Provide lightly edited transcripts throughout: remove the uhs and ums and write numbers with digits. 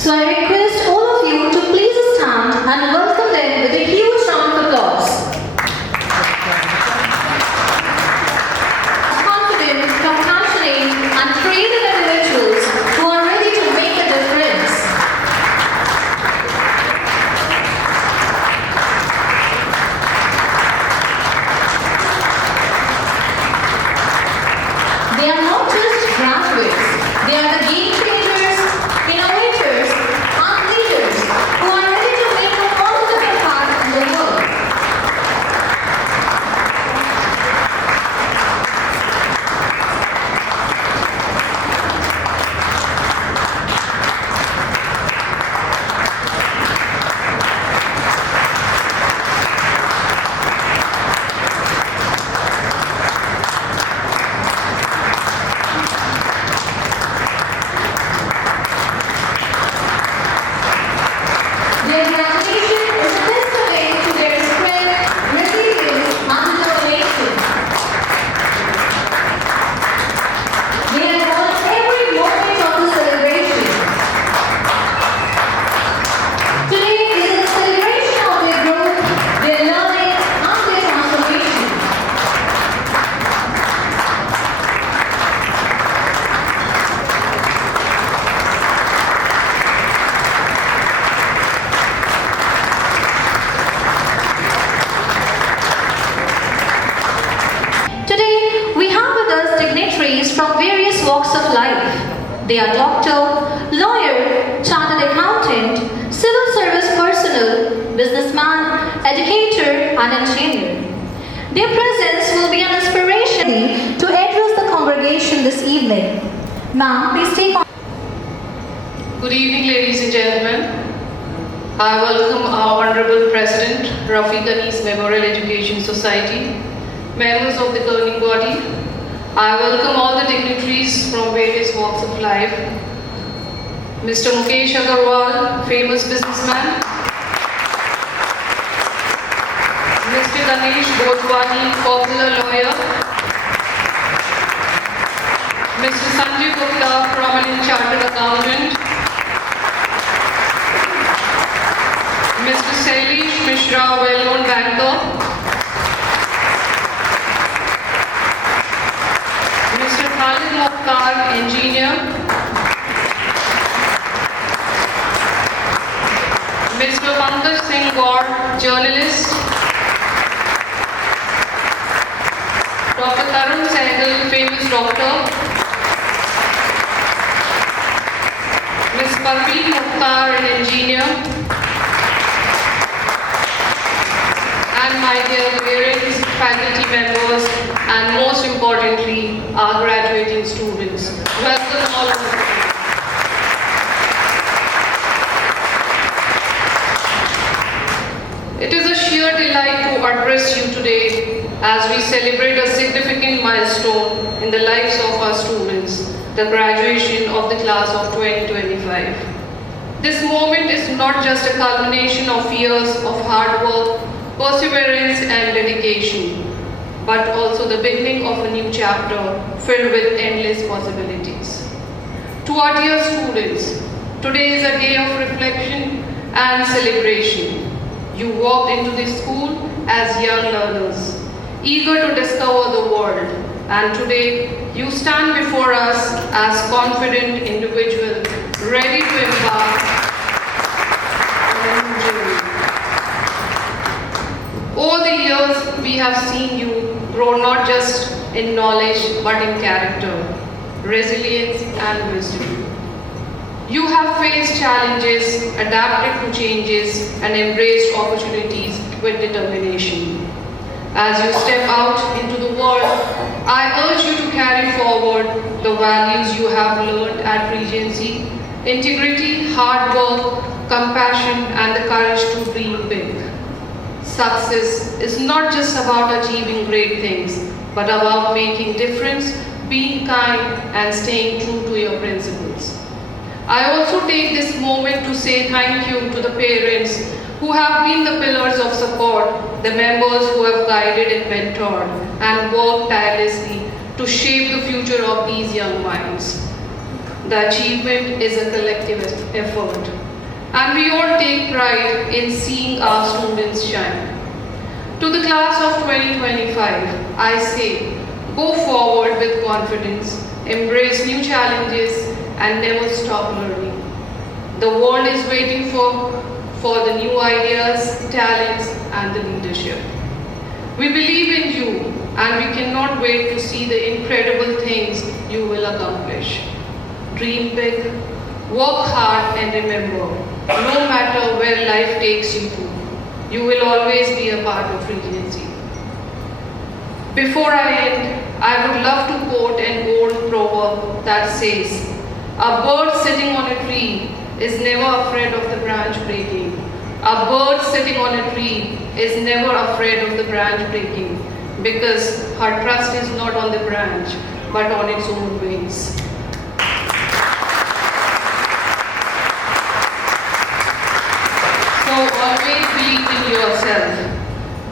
So I request all of you to please stand and welcome them with a huge round of applause. Confident, compassionate and creative individuals who are ready to make a difference. They are not just graduates, they are the game changers, innovators, and leaders who are ready to make a positive impact in the world. Their graduation is a testament to their strength, resilience, and determination. They have won every moment of the celebration. Today is a celebration of their growth, their learning, and their transformation. Today, we have with us dignitaries from various walks of life. They are doctor, lawyer, chartered accountant, civil service personnel, businessman, educator, and engineer. Their presence will be an inspiration to address the congregation this evening. Ma'am, please take on. Good evening, ladies and gentlemen. I welcome our Honorable President, Rafiq Anis Memorial Education Society, members of the governing body. I welcome all the dignitaries from various walks of life. Mr. Mukesh Agarwal, famous businessman. Mr. Ganesh Bhotwani, popular lawyer. Mr. Sanjay Gupta, prominent chartered accountant. Mr. Sailesh Mishra, well-known banker. Mr. Khalid Mokhtar, engineer. Mr. Pankaj Singh Gaur, journalist. Dr. Tarun Sehgal, famous doctor. Ms. Parveen Mukhtar, an engineer. And my dear parents, faculty members, and most importantly, our graduating students. Welcome all of you. It is a sheer delight to address you today as we celebrate a significant milestone in the lives of our students, the graduation of the class of 2025. This moment is not just a culmination of years of hard work, perseverance and dedication, but also the beginning of a new chapter filled with endless possibilities. To our dear students, today is a day of reflection and celebration. You walked into this school as young learners, eager to discover the world, and today you stand before us as confident individuals ready to embark on a new journey. Over the years, we have seen you grow not just in knowledge but in character, resilience and wisdom. You have faced challenges, adapted to changes and embraced opportunities with determination. As you step out into the world, I urge you to carry forward the values you have learned at Regency: integrity, hard work, compassion and the courage to dream big. Success is not just about achieving great things, but about making difference, being kind and staying true to your principles. I also take this moment to say thank you to the parents who have been the pillars of support, the members who have guided and mentored and worked tirelessly to shape the future of these young minds. The achievement is a collective effort. and we all take pride in seeing our students shine. To the class of 2025, I say, go forward with confidence, embrace new challenges, and never stop learning. The world is waiting for the new ideas, talents, and the leadership. We believe in you, and we cannot wait to see the incredible things you will accomplish. Dream big, work hard, and remember, no matter where life takes you to, you will always be a part of Regency. Before I end, I would love to quote an old proverb that says, "A bird sitting on a tree is never afraid of the branch breaking. A bird sitting on a tree is never afraid of the branch breaking, because her trust is not on the branch, but on its own wings." So always believe in yourself.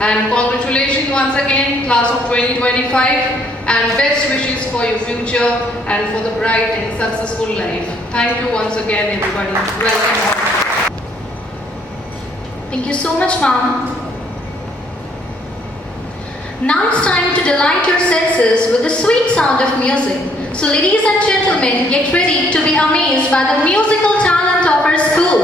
And congratulations once again, class of 2025, and best wishes for your future and for the bright and successful life. Thank you once again, everybody. Welcome. Thank you so much, ma'am. Now it's time to delight your senses with the sweet sound of music. So ladies and gentlemen, get ready to be amazed by the musical talent of our school.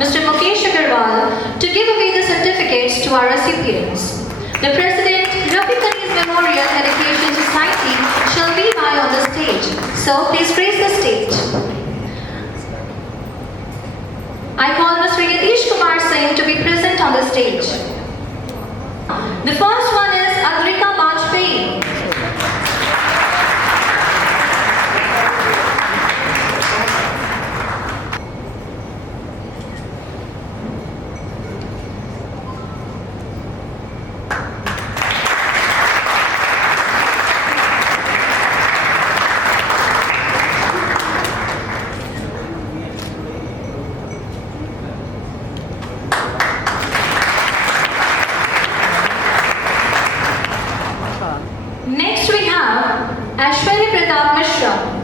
Mr. Mukesh Agarwal, to give away the certificates to our recipients. The President, Rafi Kaniz Memorial Education Society, shall be by on the stage. So please grace the stage. I call Mr. Yatish Kumar Singh to be present on the stage. The first one is Adrika Bajpayee. Next we have Ashwini Pratap Mishra.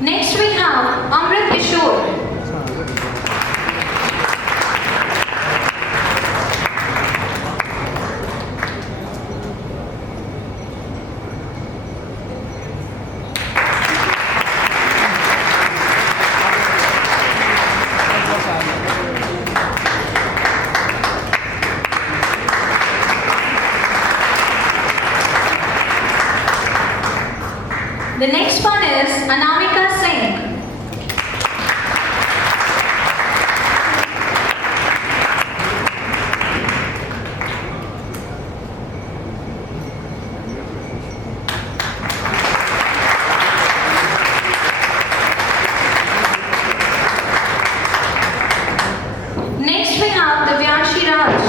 Next we have Amrit Kishore. The next one is Anamika Singh. Next we have Divyanshi Raj.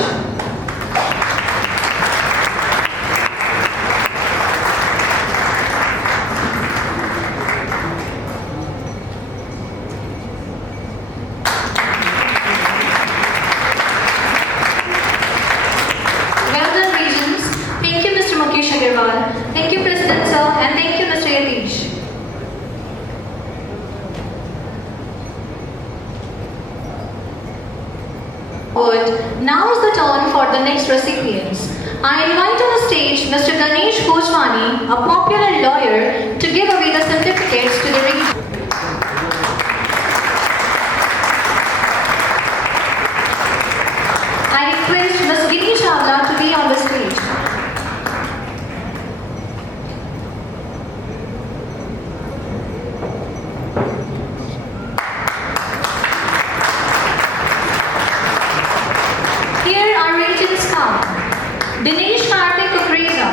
Thank you, Mr. Mukesh Agarwal. Thank you, President Sir, and thank you, Mr. Yatish. Now is the turn for the next recipients. I invite on the stage Mr. Ganesh Bhojwani, a popular lawyer, to give away the certificates to the region. I request Ms. Giri Chawla to be on the stage. Here our regents come. Dinesh Karthik Kukreza.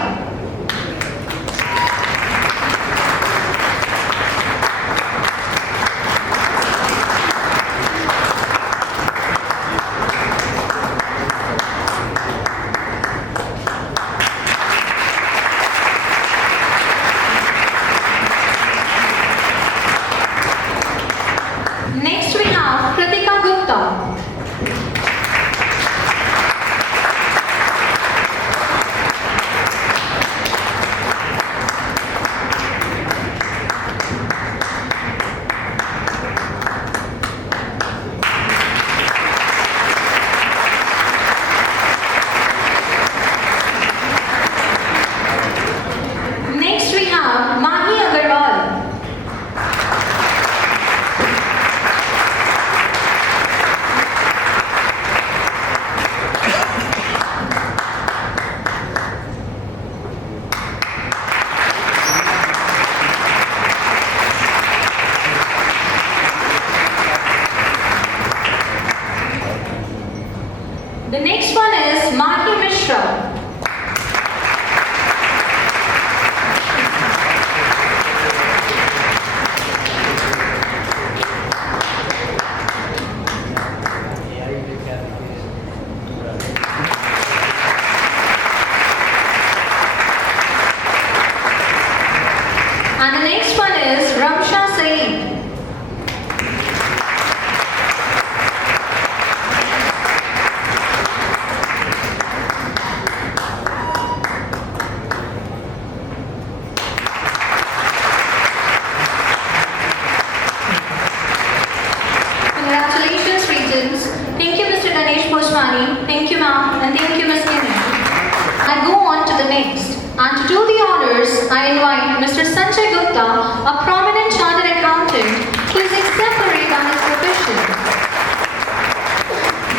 Gupta, a prominent chartered accountant who is exemplary by his profession.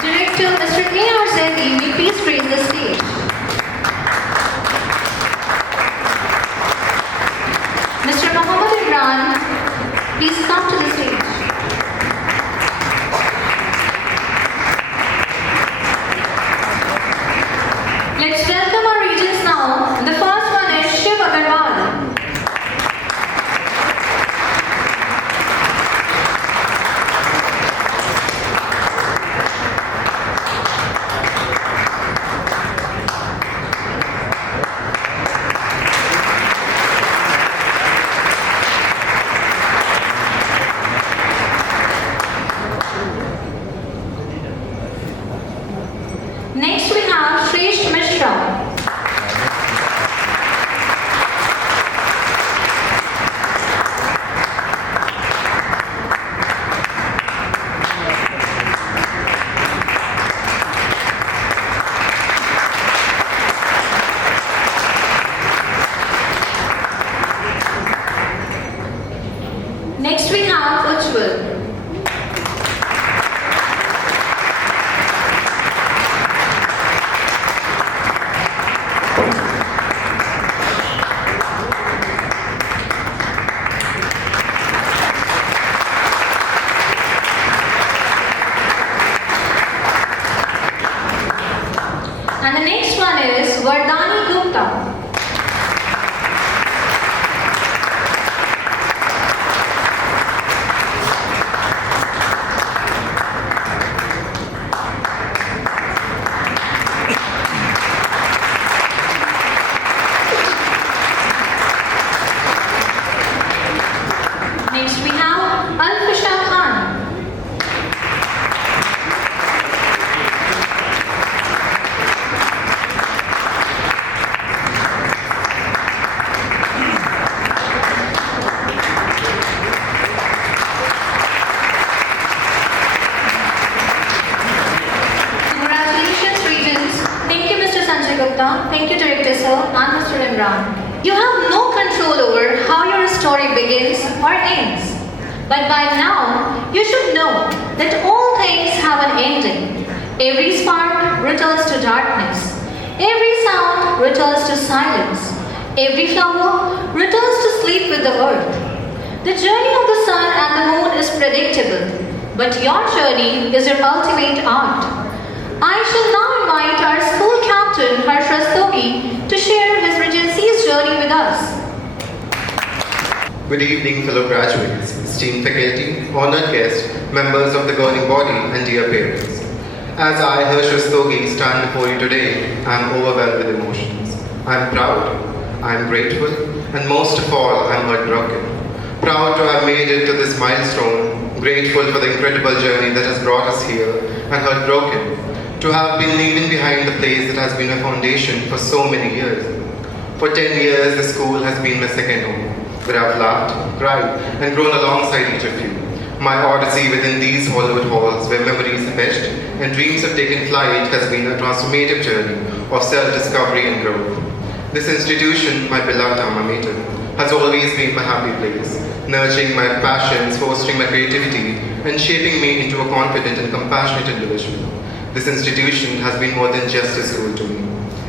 Director Mr. A.R. Zedi, may please grace the stage. Mr. Mohammed Imran, please come to the stage. Let's welcome our regents now. The first one is Shiv Agarwal. Next we have Shresh Mishra. Next we have Ujjwal. And the next one is Vardani Gupta. Next we have Al-Fasha Khan. Congratulations, Regents. Thank you, Mr. Sanjay Gupta. Thank you, Director Sir, and Mr. Imran. You have no control over how your story begins or ends. But by now, you should know that all things have an ending. Every spark returns to darkness. Every sound returns to silence. Every flower returns to sleep with the earth. The journey of the sun and the moon is predictable, but your journey is your ultimate art. I shall now invite our school captain, Harsh Rastogi, to share his Regency's journey with us. Good evening, fellow graduates, esteemed faculty, honored guests, members of the governing body, and dear parents. As I, Harsh Rastogi, stand before you today, I am overwhelmed with emotions. I am proud, I am grateful, and most of all, I am heartbroken. Proud to have made it to this milestone, grateful for the incredible journey that has brought us here, and heartbroken to have been leaving behind the place that has been a foundation for so many years. For 10 years, the school has been my second home, where I've laughed, cried, and grown alongside each of you. My odyssey within these hollowed halls, where memories have etched and dreams have taken flight, has been a transformative journey of self-discovery and growth. This institution, my beloved alma mater, has always been my happy place, nurturing my passions, fostering my creativity, and shaping me into a confident and compassionate individual. This institution has been more than just a school to me.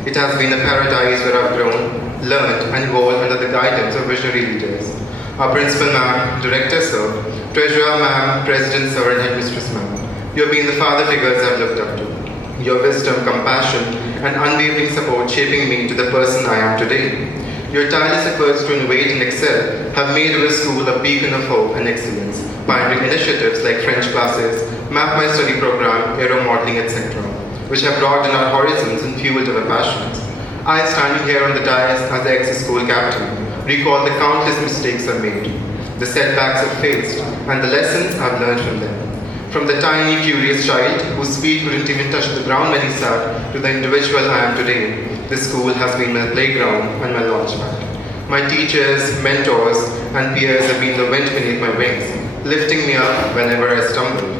It has been a paradise where I've grown, learned, and evolved under the guidance of visionary leaders. Our principal ma'am, director sir, treasurer ma'am, president sir, and headmistress ma'am. You have been the father figures I've looked up to. Your wisdom, compassion, and unwavering support shaping me into the person I am today. Your tireless efforts to innovate and excel have made our school a beacon of hope and excellence, pioneering initiatives like French classes, Map My Study program, aero modeling, etc., which have broadened our horizons and fueled our passions. I, standing here on the dais as the ex-school captain, recall the countless mistakes I've made, the setbacks I've faced, and the lessons I've learned from them. From the tiny, curious child whose feet couldn't even touch the ground when he sat, to the individual I am today, this school has been my playground and my launchpad. My teachers, mentors, and peers have been the wind beneath my wings, lifting me up whenever I stumble.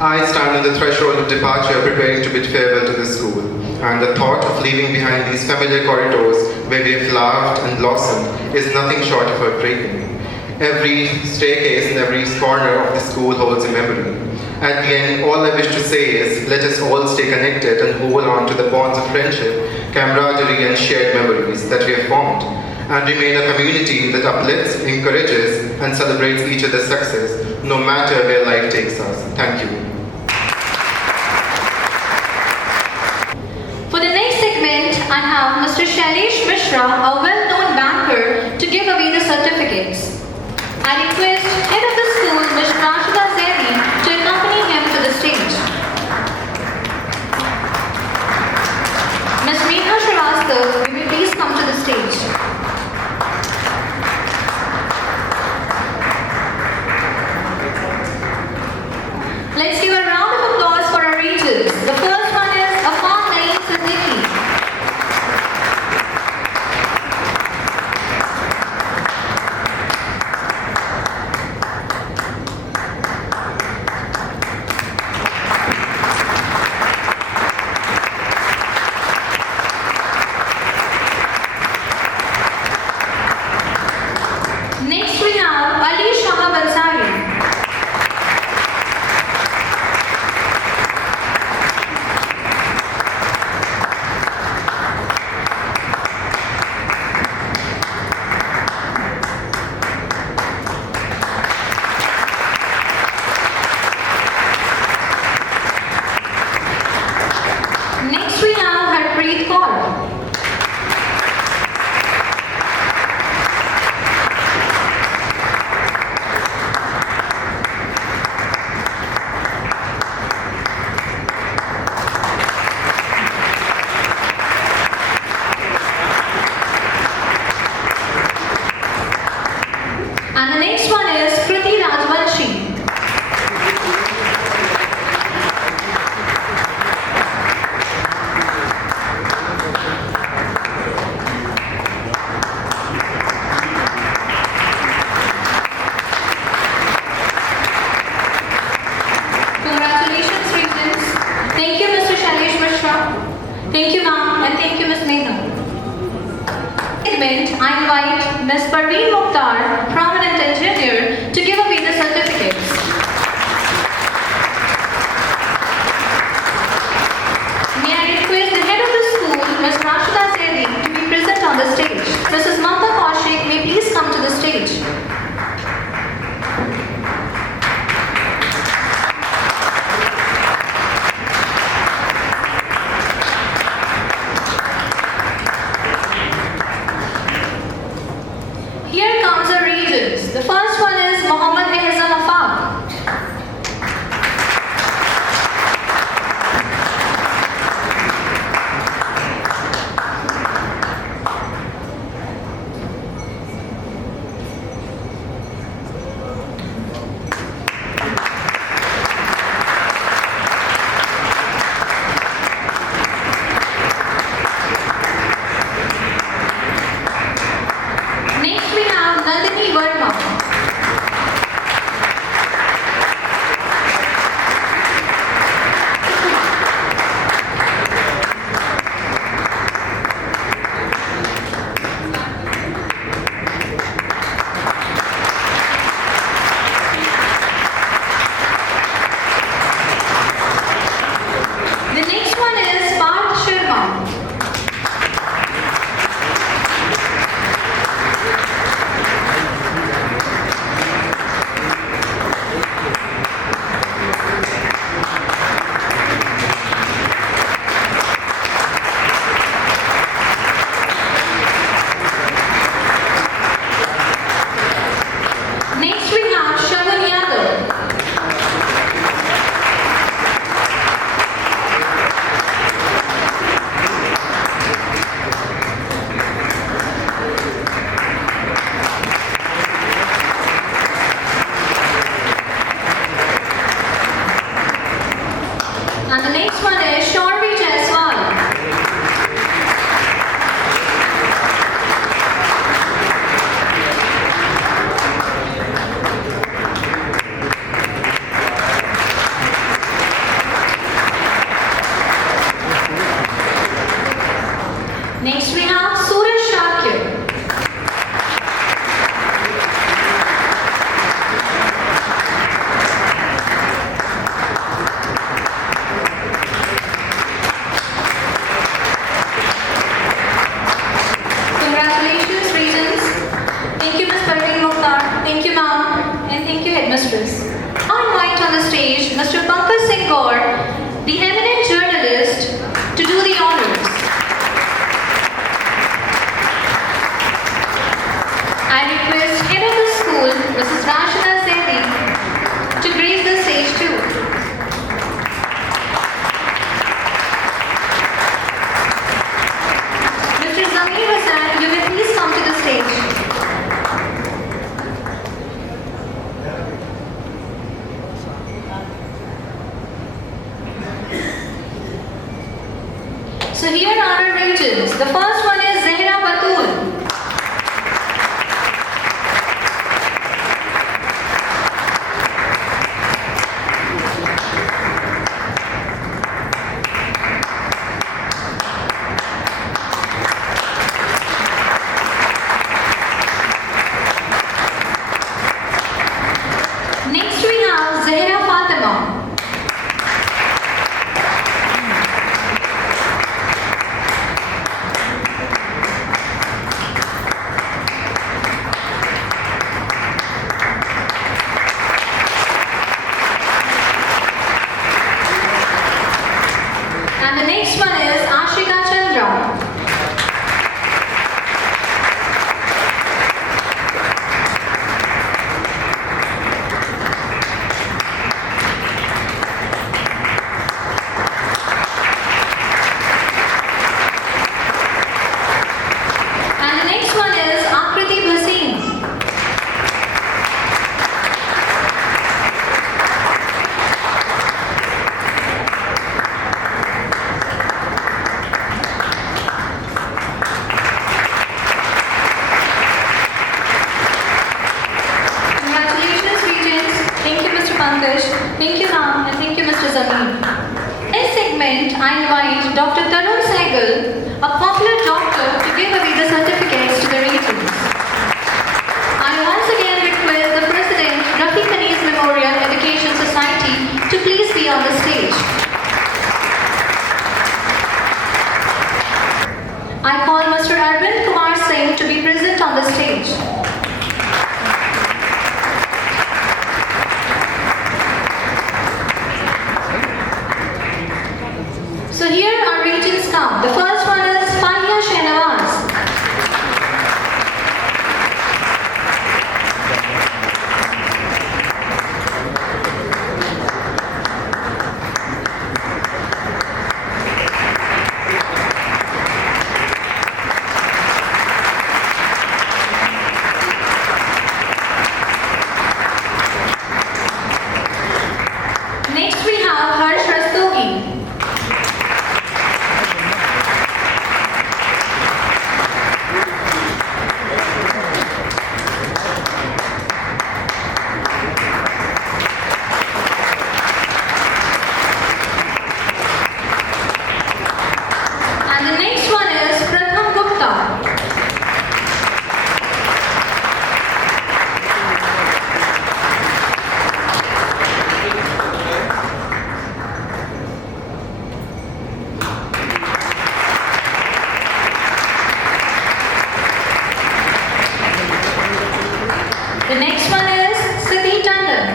I stand on the threshold of departure, preparing to bid farewell to this school. and the thought of leaving behind these familiar corridors where we have laughed and blossomed is nothing short of heartbreaking. Every staircase and every corner of the school holds a memory. At the end, all I wish to say is, let us all stay connected and hold on to the bonds of friendship, camaraderie and shared memories that we have formed, and remain a community that uplifts, encourages and celebrates each other's success, no matter where life takes us. Thank you. For the next segment, I have Mr. Shailesh Mishra, a well-known banker, to give away the certificates. I request head of the school, Ms. Rashida Zaidi, to accompany him to the stage. Ms. Neha Srivastava, will you please come to the stage? Let's give a round of applause for our regents. The first one is Afan Naeem Siddiqui. stage Mr. Pankaj Singh Gaur, the eminent journalist, to do the honors. I request head of the school, Mrs. Rashna Zaidi, to grace the stage too. Mr. Zamir Hassan, you may please come to the stage. So here are our regions. The first one is Zehra Batul. Next we have Zehra Fatima. And the next one is Ashika Chandra. And the next one is Akriti Bhasin. Congratulations, Regents. Thank you, Mr. Pankaj. Thank you, Ram, and thank you, Mr. Zameen. Next segment, I invite Dr. Tarun Sehgal, a popular doctor, to give away the certificates to the Regents. I once again request the President, Rafi Khanis Memorial Education Society, to please be on the stage. I call Mr. Arvind Kumar Singh to be present on the stage. So here our regions come. The first one is Fahia Shenawaz. Next we have Harsh Rastogi. And the next one is Pratham Gupta. The next one is Siddhi Tandon.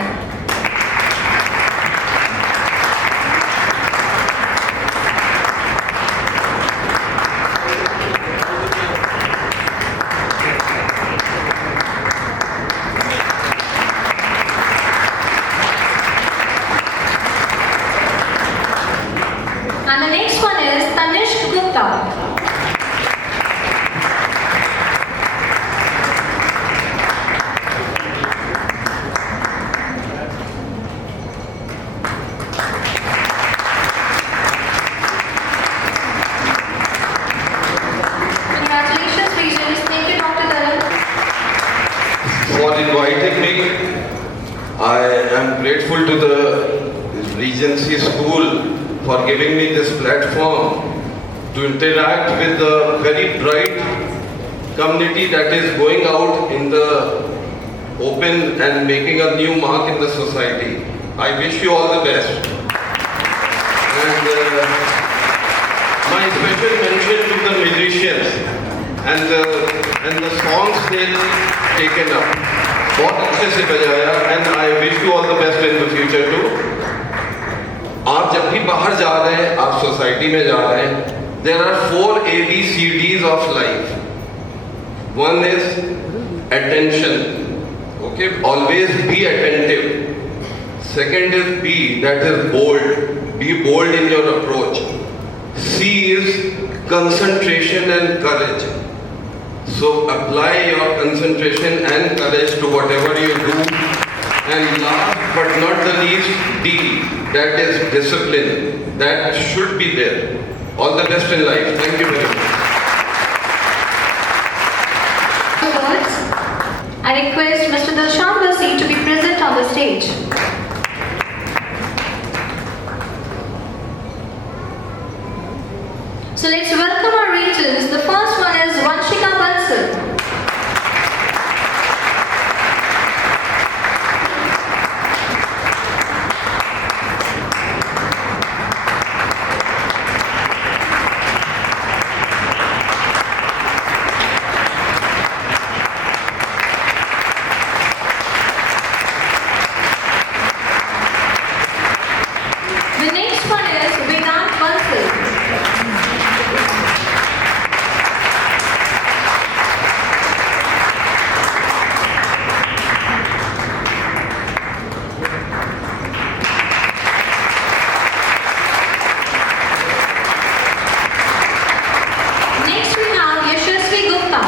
And the next one is Tanishq Gupta. Congratulations, Regents. Thank you, Dr. Tarun. For inviting me. I am grateful to the Regency School for giving me this platform to interact with the very bright community that is going out in the open and making a new mark in the society. I wish you all the best. And my special mention to the musicians and the songs they've taken up. बहुत अच्छे से बजाया and I wish you all the best in the future too. आप जब भी बाहर जा रहे हैं, आप सोसाइटी में जा रहे हैं, there are 4 ABCDs of life. One is attention. Okay, always be attentive. Second is B, that is bold. Be bold in your approach. C is concentration and courage. So apply your concentration and courage to whatever you do. And last but not the least, D, that is discipline. That should be there. All the best in life. Thank you very much. Words. I request Mr. Dilshan Wasi to be present on the stage. So let's welcome our regents. The first one is Vanshika Bansal. The next one is Vedant Bansal. Next we have Yashasvi Gupta.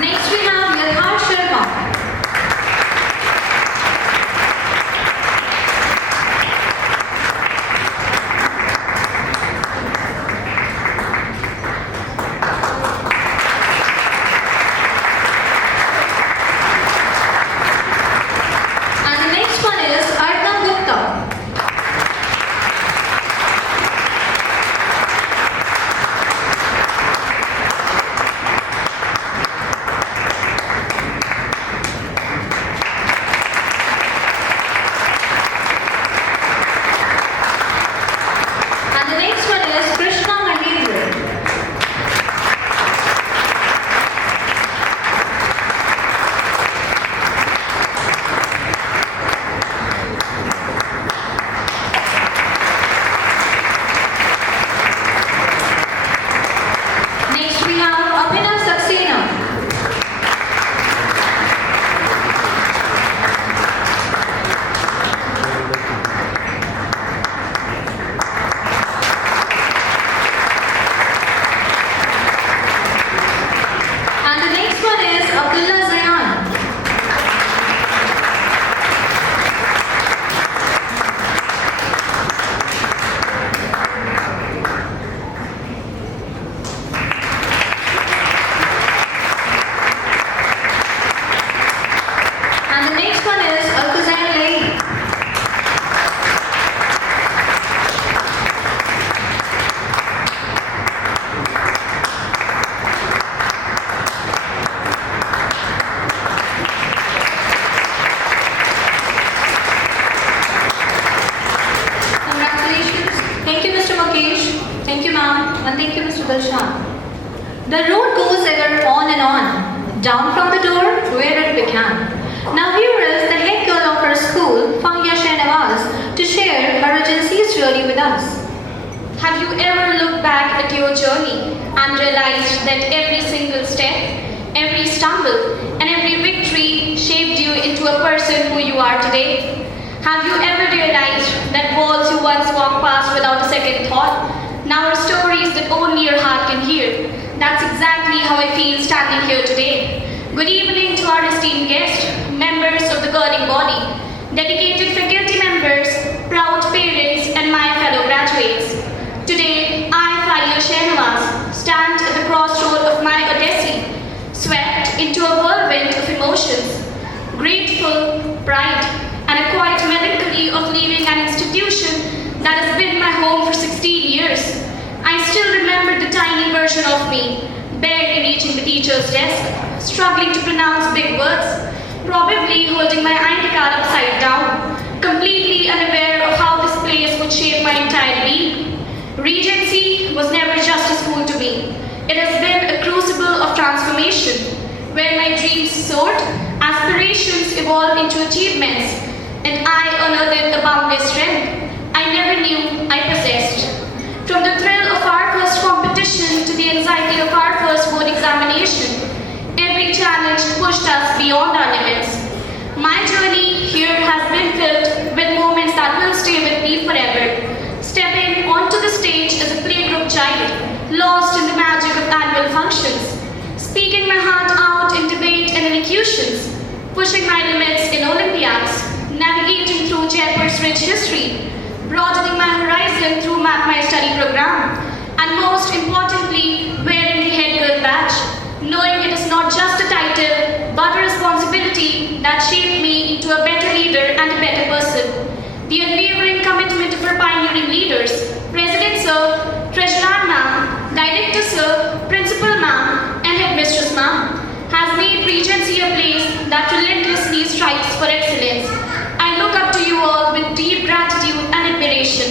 Next we have Yadhar Sharma. And the next one is Arnab Gupta. And the next one is Krishna Mahendra. Next we have Abhinav Saxena. And the next one is Abdullah Zayan. And the next one is Alkazan Lane. Congratulations. Thank you, Mr. Mukesh. Thank you, ma'am. And thank you, Mr. Dilshan. The road goes ever on and on, down from the door where it began. Now here is the head girl of our school, Fahia Shahnawaz, to share her agency's journey with us. Have you ever looked back at your journey and realized that every single step, every stumble, and every victory shaped you into a person who you are today? Have you ever realized that walls you once walked past without a second thought now are stories that only your heart can hear? That's exactly how I feel standing here today. Good evening to our esteemed guests, members of the governing body, dedicated faculty members, proud parents, and my fellow graduates. Today, I, Fahia Shahnawaz, stand at the crossroad of my odyssey, swept into a whirlwind of emotions, grateful, pride, and a quiet melancholy of leaving an institution that has been my home for 16 years. I still remember the tiny version of me, barely reaching the teacher's desk, struggling to pronounce big words, probably holding my ID card upside Regency was never just a school to me. It has been a crucible of transformation, where my dreams soared, aspirations evolved into achievements, and I unearthed a boundless strength I never knew I possessed. From the thrill of our first competition to the anxiety of our first board examination, every challenge pushed us beyond our limits. My journey here has been filled with moments that will stay with me forever. Stepping onto the stage as a playgroup child, lost in the magic of annual functions, speaking my heart out in debate and elocutions, pushing my limits in Olympiads, navigating through Jaipur's rich history, broadening my horizon through My Study program, and most importantly, wearing the head girl badge, knowing it is not just a title, but a responsibility that shaped me into a better leader and a better person. The unwavering commitment of our pioneering leaders, President Sir, Treasurer Ma'am, Director Sir, Principal Ma'am, and Headmistress Ma'am, has made Regency a place that relentlessly strives for excellence. I look up to you all with deep gratitude and admiration.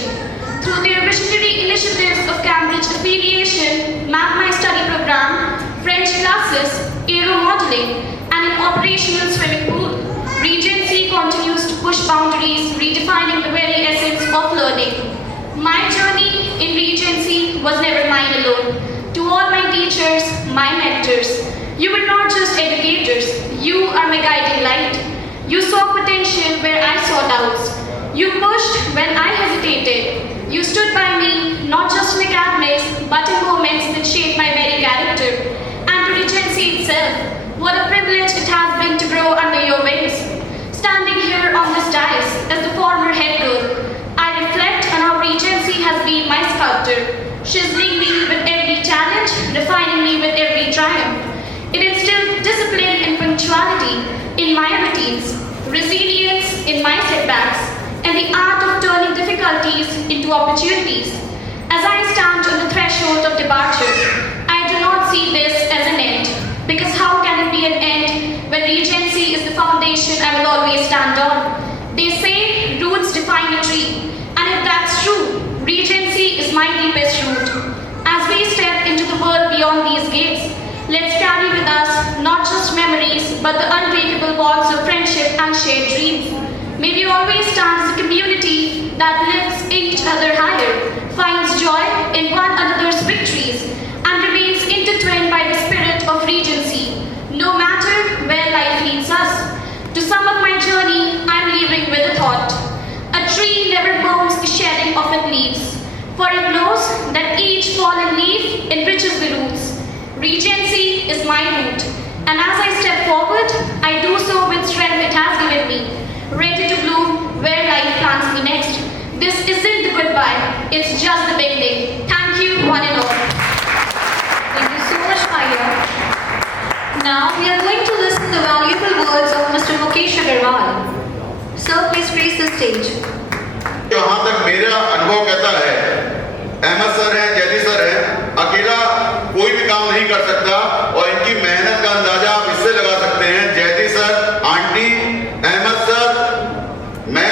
Through their visionary initiatives of Cambridge affiliation, My Study program, French classes, aero modeling, and an operational swimming pool, Regency continues to push boundaries, redefining the very essence of learning. My journey in Regency was never mine alone. To all my teachers, my mentors, you were not just educators, you are my guiding light. You saw potential where I saw doubts. You pushed when I hesitated. You stood by me, not just in academics, but in moments that shaped my very character. And to Regency itself, what a privilege it has been to grow under your wings. Standing here on this dais as the former head girl, I reflect on how Regency has been my sculptor, chiseling me with every challenge, refining me with every triumph. It instilled discipline and punctuality in my routines, resilience in my setbacks, and the art of turning difficulties into opportunities. As I stand on the threshold of departure, I do not see this as an end, because how can it be an end when Regency is the foundation I will always stand on? They say roots define a tree, and if that's true, Regency is my deepest root. As we step into the world beyond these gates, let's carry with us not just memories, but the unbreakable bonds of friendship and shared dreams. May we always stand as a community that lifts each other higher, finds joy in one another's victories, and remains intertwined by the spirit of Regency, no matter where life leads us. To sum up my journey, I'm leaving with a thought. A tree never mourns the shedding of its leaves, for it knows that each fallen leaf enriches the roots. Regency is my root, and as I step forward, I do so with strength it has given me, ready to bloom where life plants me next. This isn't the goodbye, it's just the beginning. Thank you, one and all. Thank you so much, Maya. Now we are going to listen to valuable words of Mr. Mukesh Agarwal. Sir, please grace the stage. जहाँ तक मेरा अनुभव कहता है, Ahmad sir हैं, Zaidi sir हैं, अकेला कोई भी काम नहीं कर सकता और इनकी मेहनत का अंदाजा आप इससे लगा सकते हैं। Zaidi sir, aunty, Ahmed sir, मैं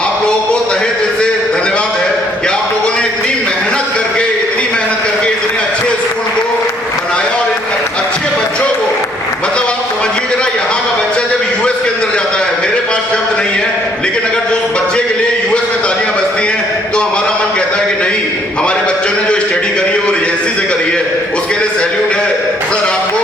आप लोगों को तहे दिल से धन्यवाद है कि आप लोगों ने इतनी मेहनत करके इतने अच्छे स्कूल को बनाया और इन अच्छे बच्चों को, मतलब आप समझिए जरा, यहाँ का बच्चा जब यूएस के अंदर जाता है, मेरे पास शब्द नहीं है, लेकिन अगर जो बच्चे के लिए यूएस में तालियां बजती हैं तो हमारा मन कहता है कि नहीं, हमारे बच्चों ने जो स्टडी करी है वो रिजेंसी से करी है, उसके लिए सैल्यूट है सर आपको।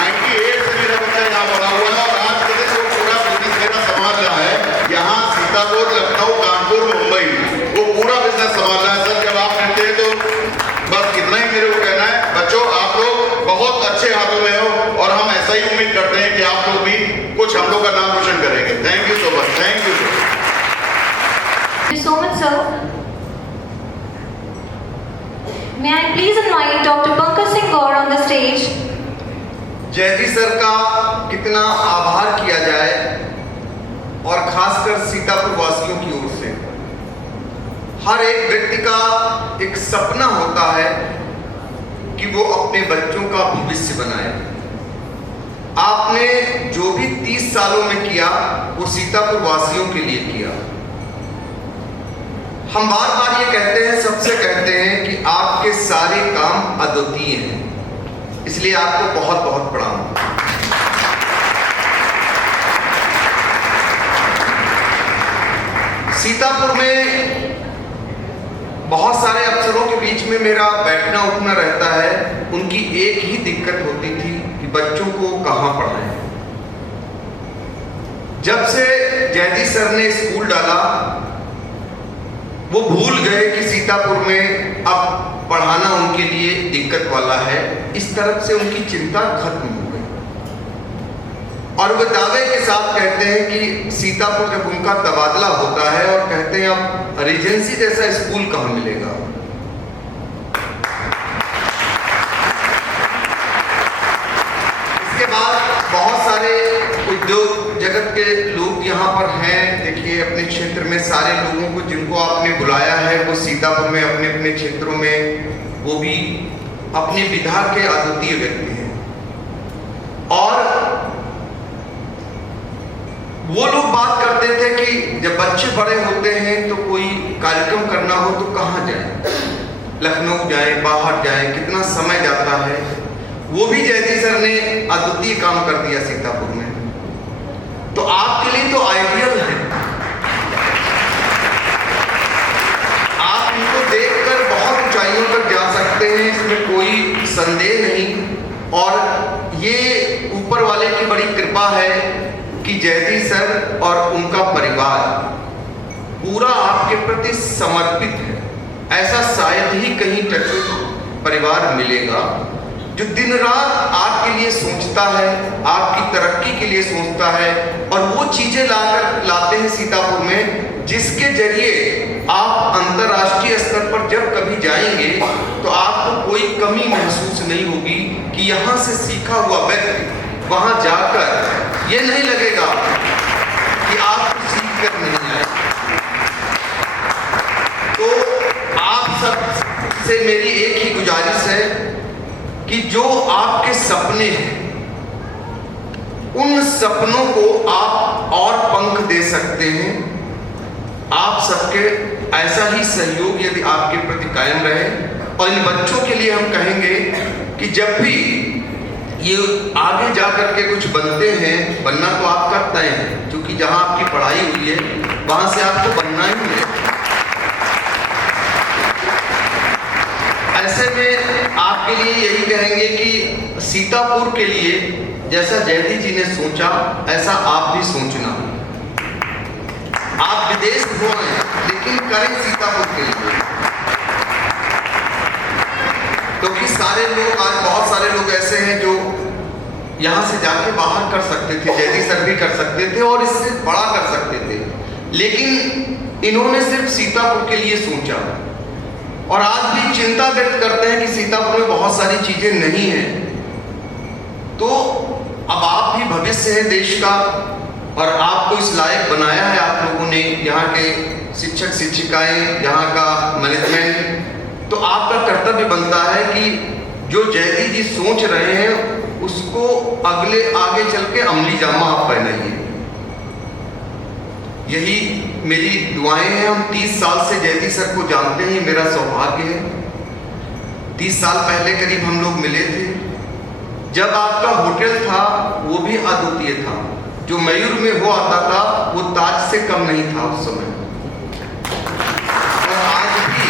98 से मेरा बच्चा यहाँ पढ़ा हुआ है और आज के दिन वो पूरा बिजनेस मेरा संभाल रहा है। यहाँ सीतापुर, लखनऊ, कानपुर, मुंबई, वो पूरा बिजनेस संभाल रहा है। सर जब आप मिलते हैं तो बस इतना ही मेरे को कहना है, बच्चों आप लोग बहुत अच्छे हाथों में हो और हम ऐसा ही उम्मीद करते हैं कि आप लोग भी कुछ हम लोग का नाम रोशन करेंगे। Thank you so much. Thank you sir. Thank you so much, sir. May I please invite Dr. Pankaj Singh Gaur on the stage. Zaidi sir का कितना आभार किया जाए, और खासकर सीतापुर वासियों की ओर से। हर एक व्यक्ति का एक सपना होता है कि वो अपने बच्चों का भविष्य बनाए। आपने जो भी 30 सालों में किया वो सीतापुर वासियों के लिए किया। हम बार बार ये कहते हैं, सबसे कहते हैं कि आपके सारे काम अद्वितीय हैं, इसलिए आपको बहुत बहुत प्रणाम। सीतापुर में बहुत सारे अफसरों के बीच में मेरा बैठना उठना रहता है। उनकी एक ही दिक्कत होती थी कि बच्चों को कहाँ पढ़ाएं। जब से जयदीप सर ने स्कूल डाला, वो भूल गए कि सीतापुर में अब पढ़ाना उनके लिए दिक्कत वाला है। इस तरफ से उनकी चिंता खत्म हो गई और वो दावे के साथ कहते हैं कि सीतापुर जब उनका तबादला होता है और कहते हैं अब रीजेंसी जैसा स्कूल कहाँ मिलेगा। इसके बाद बहुत सारे उद्योग जगत के लोग यहाँ पर हैं। देखिए अपने क्षेत्र में सारे लोगों को जिनको आपने बुलाया है वो सीतापुर में अपने अपने क्षेत्रों में वो भी अपनी विधा के अद्वितीय व्यक्ति हैं। और वो लोग बात करते थे कि जब बच्चे बड़े होते हैं तो कोई कार्यक्रम करना हो तो कहाँ जाए, लखनऊ जाए, बाहर जाए, कितना समय जाता है। वो भी जयदीप सर ने अद्वितीय काम कर दिया सीतापुर में। तो आपके लिए तो आइडियल है, आप इनको देखकर बहुत ऊंचाइयों पर जा सकते हैं, इसमें कोई संदेह नहीं। और ये ऊपर वाले की बड़ी कृपा है कि जयदीप सर और उनका परिवार पूरा आपके प्रति समर्पित है। ऐसा शायद ही कहीं टचवुड परिवार मिलेगा जो दिन रात आपके लिए सोचता है, आपकी तरक्की के लिए सोचता है और वो चीजें लाते हैं सीतापुर में जिसके जरिए आप अंतर्राष्ट्रीय स्तर पर जब कभी जाएंगे तो आपको कोई कमी महसूस नहीं होगी कि यहाँ से सीखा हुआ व्यक्ति वहां जाकर ये नहीं लगेगा कि आप सीख कर नहीं आए। तो आप सब से मेरी एक ही गुजारिश है कि जो आपके सपने हैं उन सपनों को आप और पंख दे सकते हैं। आप सबके ऐसा ही सहयोग यदि आपके प्रति कायम रहे। और इन बच्चों के लिए हम कहेंगे कि जब भी ये आगे जा करके कुछ बनते हैं, बनना तो आपका तय है, क्योंकि जहां आपकी पढ़ाई हुई है वहां से आपको बनना ही है। ऐसे में आपके लिए यही कहेंगे कि सीतापुर के लिए जैसा जयदीप जी ने सोचा ऐसा आप भी सोचना। आप विदेश घूमें लेकिन करें सीतापुर के लिए, क्योंकि सारे लोग आज बहुत सारे लोग ऐसे हैं जो यहाँ से जाके बाहर कर सकते थे, जयदीप सर भी कर सकते थे और इससे बड़ा कर सकते थे, लेकिन इन्होंने सिर्फ सीतापुर के लिए सोचा। और आज भी चिंता व्यक्त करते हैं कि सीतापुर में बहुत सारी चीजें नहीं हैं। तो अब आप भी भविष्य है देश का और आपको इस लायक बनाया है आप लोगों ने, यहाँ के शिक्षक शिक्षिकाएं, यहाँ का मैनेजमेंट। तो आपका कर्तव्य बनता है कि जो जयदीप जी सोच रहे हैं उसको आगे चल के अमली जामा आप पहनाइए। यही मेरी दुआएं हैं। हम 30 साल से जयदीप सर को जानते हैं, मेरा सौभाग्य है। 30 साल पहले करीब हम लोग मिले थे। जब आपका होटल था वो भी अद्वितीय था, जो मयूर में वो आता था वो ताज से कम नहीं था उस समय। और आज भी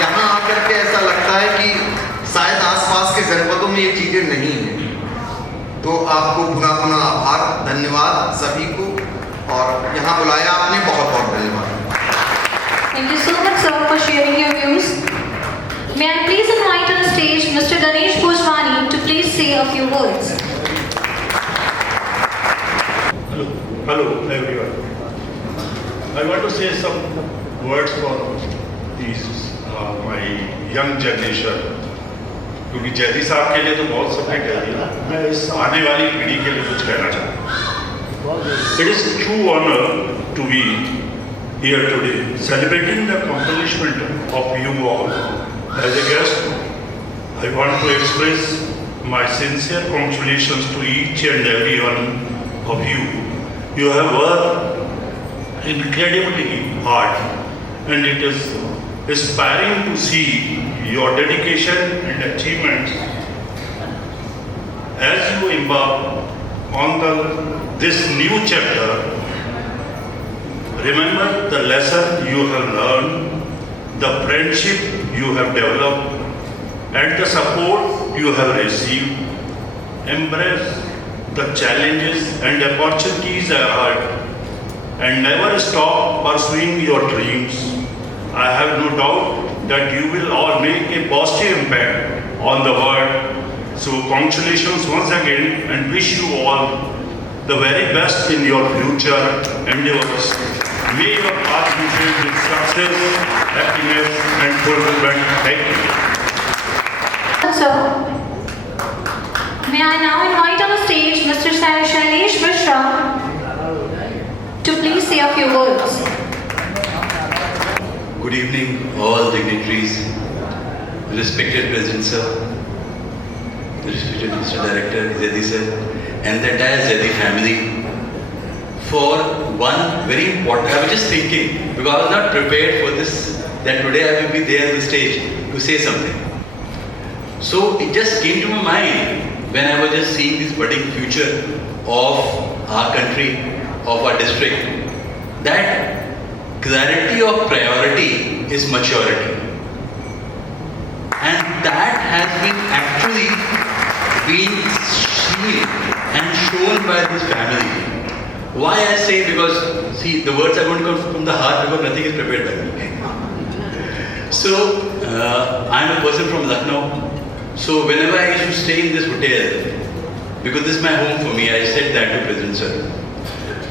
यहाँ आकर के ऐसा लगता है कि शायद आसपास के जनपदों में ये चीजें नहीं हैं। तो आपको पुनः पुनः आभार, धन्यवाद सभी को, और यहाँ बुलाया आपने, बहुत बहुत धन्यवाद। Thank you so much, sir, for sharing your views. May I please invite on stage Mr. Ganesh Bhojwani to please say a few words. Hello everyone. I want to say some words for these my young generation. क्योंकि जयदीप साहब के लिए तो बहुत सपने कह दिया, मैं इस आने वाली पीढ़ी के लिए कुछ कहना चाहता हूँ। It is true honor to be here today, celebrating the accomplishment of you all. As a guest, I want to express my sincere congratulations to each and every one of you. You have worked incredibly hard and it is inspiring to see your dedication and achievements as you embark on this new chapter. Remember the lesson you have learned, the friendship you have developed, and the support you have received. Embrace the challenges and opportunities ahead and never stop pursuing your dreams. I have no doubt that you will all make a positive impact on the world. So congratulations once again and wish you all the very best in your future endeavors. May your path be filled with success, happiness and fulfillment. Thank you. So, may I now invite on the stage Mr. Shailesh Mishra to please say a few words. Good evening, all dignitaries, respected President Sir, respected Mr. Director, Zaidi Sir, and the entire Zaidi family. For one very important, I was just thinking, because I was not prepared for this, that today I will be there on the stage to say something. So it just came to my mind when I was just seeing this budding future of our country, of our district, that clarity of priority is maturity. And that has been actually been seen and shown by this family. Why I say, because see, the words are going to come from the heart because nothing is prepared by me. So, I'm a person from Lucknow. So whenever I used to stay in this hotel, because this is my home for me, I said that to President Sir.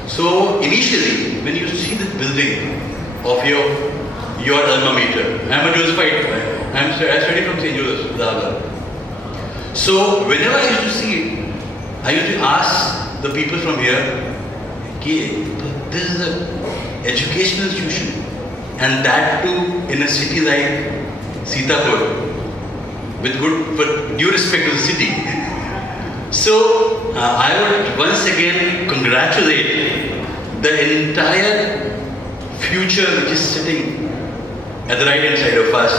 So initially, when you see the building of your alma mater, I'm a Josephite, I studied from St. Joseph's, Allahabad. So whenever I used to see it, I used to ask the people from here, this is an educational institution, and that too in a city like Sitapur, with good, but due respect to the city. So I would once again congratulate the entire future which is sitting at the right hand side of us,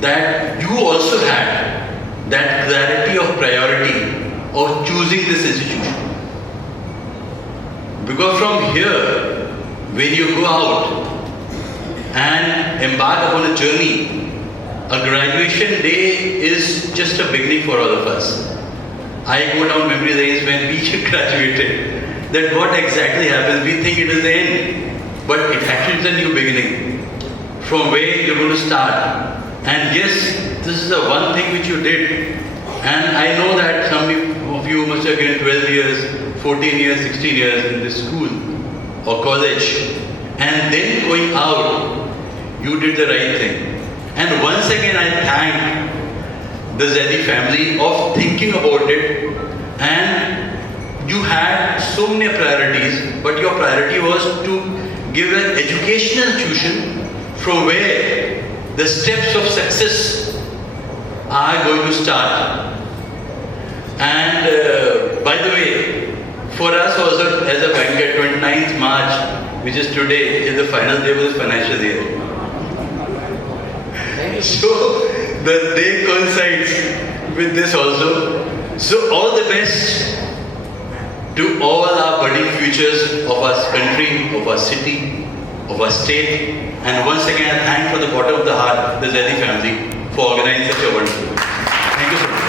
that you also had that clarity of priority of choosing this institution. Because from here, when you go out and embark upon a journey, a graduation day is just a beginning for all of us. I go down memory lanes when we graduated, that what exactly happens, we think it is the end, but it actually is a new beginning, from where you're going to start. And yes, this is the one thing which you did, and I know that some of you must have been 12 years, 14 years, 16 years in this school or college, and then going out, you did the right thing. And once again I thank the Zaidi family of thinking about it, and you had so many priorities, but your priority was to give an educational institution from where the steps of success are going to start. And by the way, for us also as a banker, 29th March, which is today, is the final day of the financial year. So the day coincides with this also. So all the best to all our budding futures of our country, of our city, of our state. And once again, I thank from the bottom of the heart the Zaidi family for organizing such a wonderful event. Thank you so much.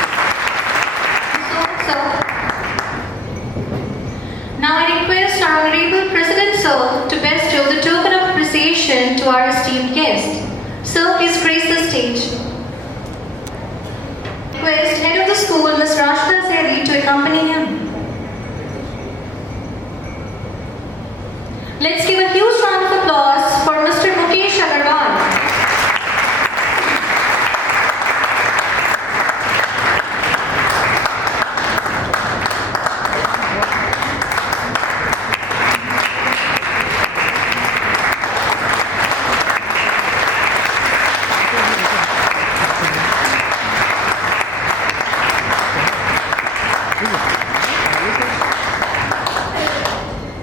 Now I request our Honorable President Sir to bestow the token of appreciation to our esteemed guest. Sir, please grace the stage. Request Head of the School, Ms. Rashida Zaidi, to accompany him. Let's give a huge round of applause for Mr. Mukesh Agarwal.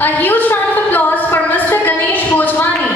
A huge round of applause for Mr. Ganesh Bhojwani.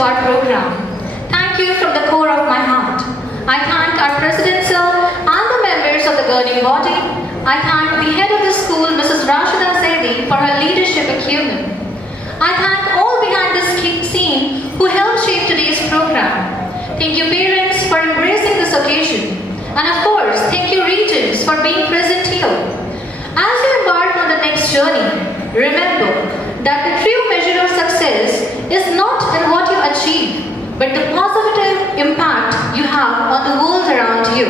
to our program. Thank you from the core of my heart. I thank our President Sir and the members of the governing body. I thank the head of the school, Mrs. Rashida Zaidi, for her leadership acumen. I thank all behind the scene who helped shape today's program. Thank you parents for embracing this occasion. And of course, thank you regents for being present here. As you embark on the next journey, remember that the true measure of success is not in what you achieve, but the positive impact you have on the world around you.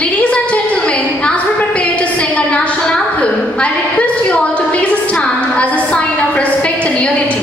Ladies and gentlemen, as we prepare to sing our national anthem, I request you all to please stand as a sign of respect and unity.